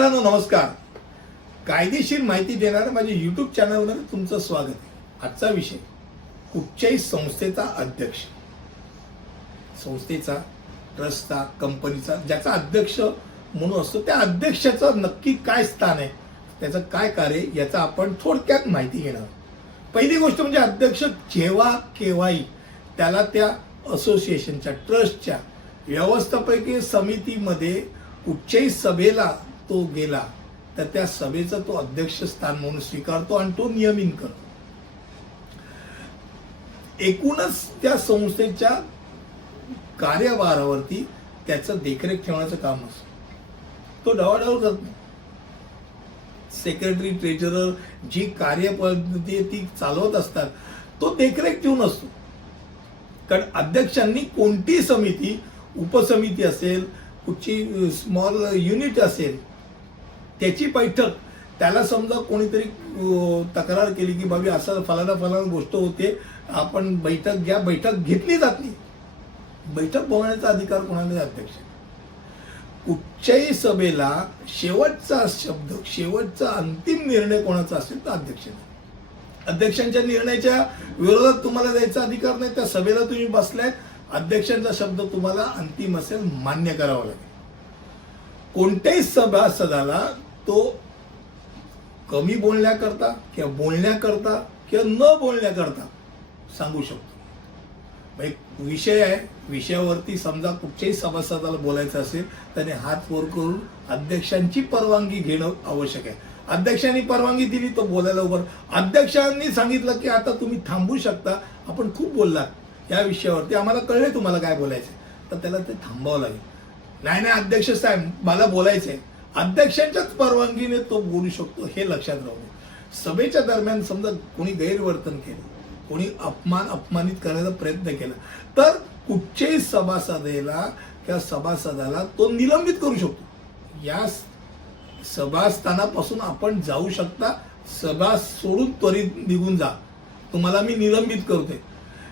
मित्रांनो नमस्कार. कायदेशीर माहिती देणाऱ्या माझ्या यूट्यूब चॅनलमध्ये तुमचं स्वागत आहे. आजचा विषय कुठच्याही संस्थेचा अध्यक्ष. संस्थेचा ट्रस्टचा कंपनीचा ज्याचा अध्यक्ष म्हणून असतो त्या अध्यक्षाचं नक्की काय स्थान आहे त्याचं काय कार्य याचा आपण थोडक्यात माहिती घेणार पहिली गोष्ट म्हणजे अध्यक्ष जेव्हा केव्हाही त्याला त्या असोसिएशनच्या ट्रस्टच्या व्यवस्थापकीय समितीमध्ये कुठच्याही सभेला तो गेला तर त्या सभेचं तो अध्यक्ष स्थान म्हणून स्वीकारतो आणि तो नियमित करतो. एकूणच त्या संस्थेच्या कार्यभारावरती त्याचं देखरेख ठेवण्याचं काम असतं. तो ढवाढाव करत नाही. सेक्रेटरी ट्रेजरर जी कार्यपद्धती ती चालवत असतात तो देखरेख ठेवून असतो. कारण अध्यक्षांनी कोणती समिती उपसमिती असेल कुठची स्मॉल युनिट असेल त्याची बैठक त्याला समजा कोणीतरी तक्रार केली की बाबी असं फलाना फलाना गोष्ट होते आपण बैठक घ्या. बैठक घेतली जात नाही. बैठक बोलण्याचा अधिकार कोणाला नाही अध्यक्ष. कुठच्याही सभेला शेवटचा शब्द शेवटचा अंतिम निर्णय कोणाचा असेल तर अध्यक्ष अध्यक्षांच्या निर्णयाच्या विरोधात तुम्हाला द्यायचा अधिकार नाही. त्या सभेला तुम्ही बसलाय. अध्यक्षांचा शब्द तुम्हाला अंतिम असेल मान्य करावा लागेल. कोणत्याही सभासदाला तो कमी बोलण्याकरता किंवा बोलण्याकरता किंवा न बोलण्याकरता सांगू शकतो. एक विषय आहे. विषयावरती समजा कुठच्याही सभासदाला बोलायचं असेल त्याने हात वर करून अध्यक्षांची परवानगी घेणं आवश्यक आहे. अध्यक्षांनी परवानगी दिली तो बोलायला उभं अध्यक्षांनी सांगितलं की आता तुम्ही थांबू शकता. आपण खूप बोललात या विषयावरती. आम्हाला कळले तुम्हाला काय बोलायचं तर त्याला ते थांबावं लागेल. नाही नाही अध्यक्ष साहेब मला बोलायचंय. अध्यक्षांच्याच परवानगीने तो बोलू शकतो हे लक्षात राहू दे. सभेच्या दरम्यान समजा कोणी गैरवर्तन केलं कोणी अपमान अपमानित करण्याचा प्रयत्न केला तर कुठच्याही सभासदेला किंवा सभासदाला तो निलंबित करू शकतो. या सभास्थानापासून आपण जाऊ शकता सभा सोडून त्वरित निघून जा. तुम्हाला मी निलंबित करते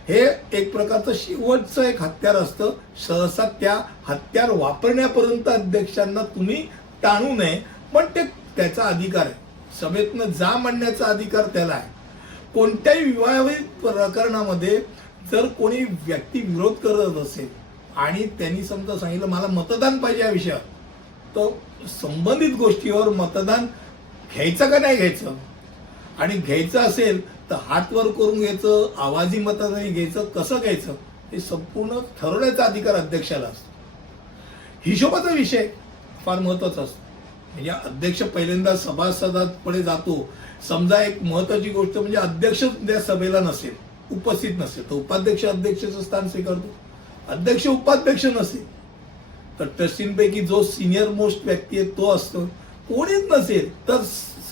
हे एक प्रकारचं शेवटचं एक हत्यार असतं. सहसा त्या हत्यार वापरण्यापर्यंत अध्यक्षांना तुम्ही टाळू नये पण ते त्याचा अधिकार आहे. सभेतनं जा म्हणण्याचा अधिकार त्याला आहे. कोणत्याही विवाहित प्रकरणामध्ये जर कोणी व्यक्ती विरोध करत असेल आणि त्यांनी समजा सांगितलं मला मतदान पाहिजे या विषयावर तर संबंधित गोष्टीवर मतदान घ्यायचं का नाही घ्यायचं? आणि घ्यायचं असेल तर हात वर करून घ्यायचं आवाजी मतदान घ्यायचं कसं घ्यायचं? हे संपूर्ण ठरवण्याचा अधिकार अध्यक्षाला असतो. हिशोबाचा विषय फार महत्त्वाचा असतो. म्हणजे अध्यक्ष पहिल्यांदा सभासदापुढे जातो समजा एक महत्त्वाची गोष्ट म्हणजे अध्यक्ष त्या सभेला नसेल उपस्थित नसेल तर उपाध्यक्ष अध्यक्षाचं स्थान स्वीकारतो. अध्यक्ष उपाध्यक्ष नसेल तर ट्रस्टींपैकी जो सिनियर मोस्ट व्यक्ती आहे तो असतो. कोणीच नसेल तर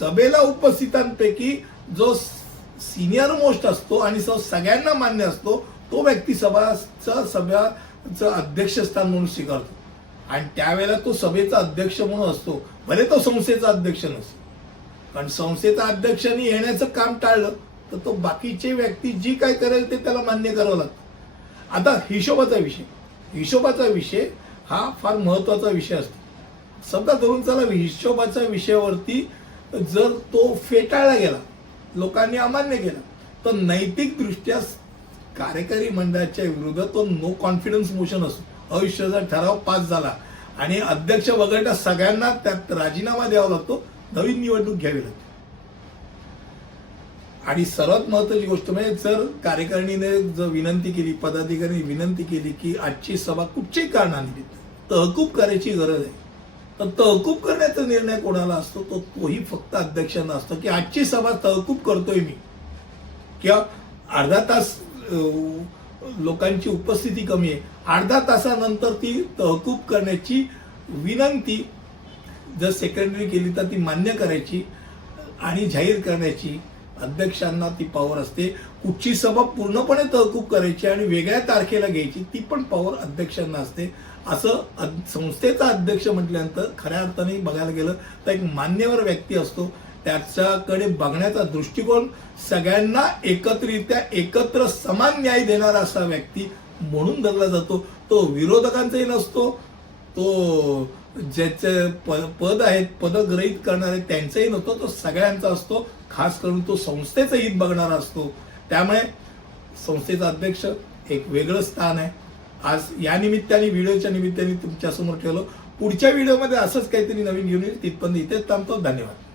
सभेला उपस्थितांपैकी जो सिनियर मोस्ट असतो आणि सगळ्यांना मान्य असतो तो व्यक्ती सभाचं सभेचं अध्यक्षस्थान म्हणून स्वीकारतो. आणि त्यावेळेला तो सभेचा अध्यक्ष म्हणून असतो. भले तो संस्थेचा अध्यक्ष नसतो कारण संस्थेचा अध्यक्षांनी येण्याचं काम टाळलं तर तो बाकीचे व्यक्ती जी काय करेल ते त्याला मान्य करावं लागतं. आता हिशोबाचा विषय. हिशोबाचा विषय हा फार महत्त्वाचा विषय असतो. समजा धरून चला हिशोबाच्या विषयावरती जर तो फेटाळला गेला लोकांनी अमान्य केला तर नैतिकदृष्ट्या कार्यकारी मंडळाच्या विरुद्ध तो नो कॉन्फिडन्स मोशन असतो. अविश्वासाचा ठराव पास झाला. आणि अध्यक्ष वगळता सगळ्यांना त्यात राजीनामा द्यावा लागतो नवीन निवडणूक घ्यावी लागते. आणि सर्वात महत्वाची गोष्ट म्हणजे जर कार्यकारिणीने जर विनंती केली पदाधिकाऱ्यांनी विनंती केली की आजची सभा कुठच्याही कारणाने तहकूब करायची गरज आहे. तर तहकूब करण्याचा निर्णय कोणाला असतो? तो तोही फक्त अध्यक्षांना असतो की आजची सभा तहकूब करतोय मी. किंवा अर्धा तास लोकांची उपस्थिती कमी आहे. अर्धा तासानंतर ती तहकूब करण्याची विनंती जर सेक्रेटरी केली तर ती मान्य करायची आणि जाहीर करण्याची. अध्यक्षांना ती पॉवर असते. कुठची सभा पूर्णपणे तहकूब करायची आणि वेगळ्या तारखेला घ्यायची ती पण पॉवर अध्यक्षांना असते. असं अद- संस्थेचा अध्यक्ष म्हटल्यानंतर खऱ्या अर्थाने बघायला गेलं तर एक मान्यवर व्यक्ती असतो. त्याच्याकडे बघण्याचा दृष्टिकोन सगळ्यांना एकत्रित्या एकत्र समान न्याय देणारा असा व्यक्ती म्हणून धरला जातो. तो विरोधकांचाही नसतो. तो ज्याचे प- पद आहेत पद ग्रहित करणारे त्यांचाही नसतो. तो सगळ्यांचा असतो. खास करून तो संस्थेचं हित बघणारा असतो. त्यामुळे संस्थेचा अध्यक्ष एक वेगळं स्थान आहे. आज या निमित्ताने व्हिडिओच्या निमित्ताने तुमच्यासमोर ठेवलं. पुढच्या व्हिडिओमध्ये असंच काहीतरी नवीन घेऊन येईल. तिथपर्यंत इथेच थांबतो. धन्यवाद.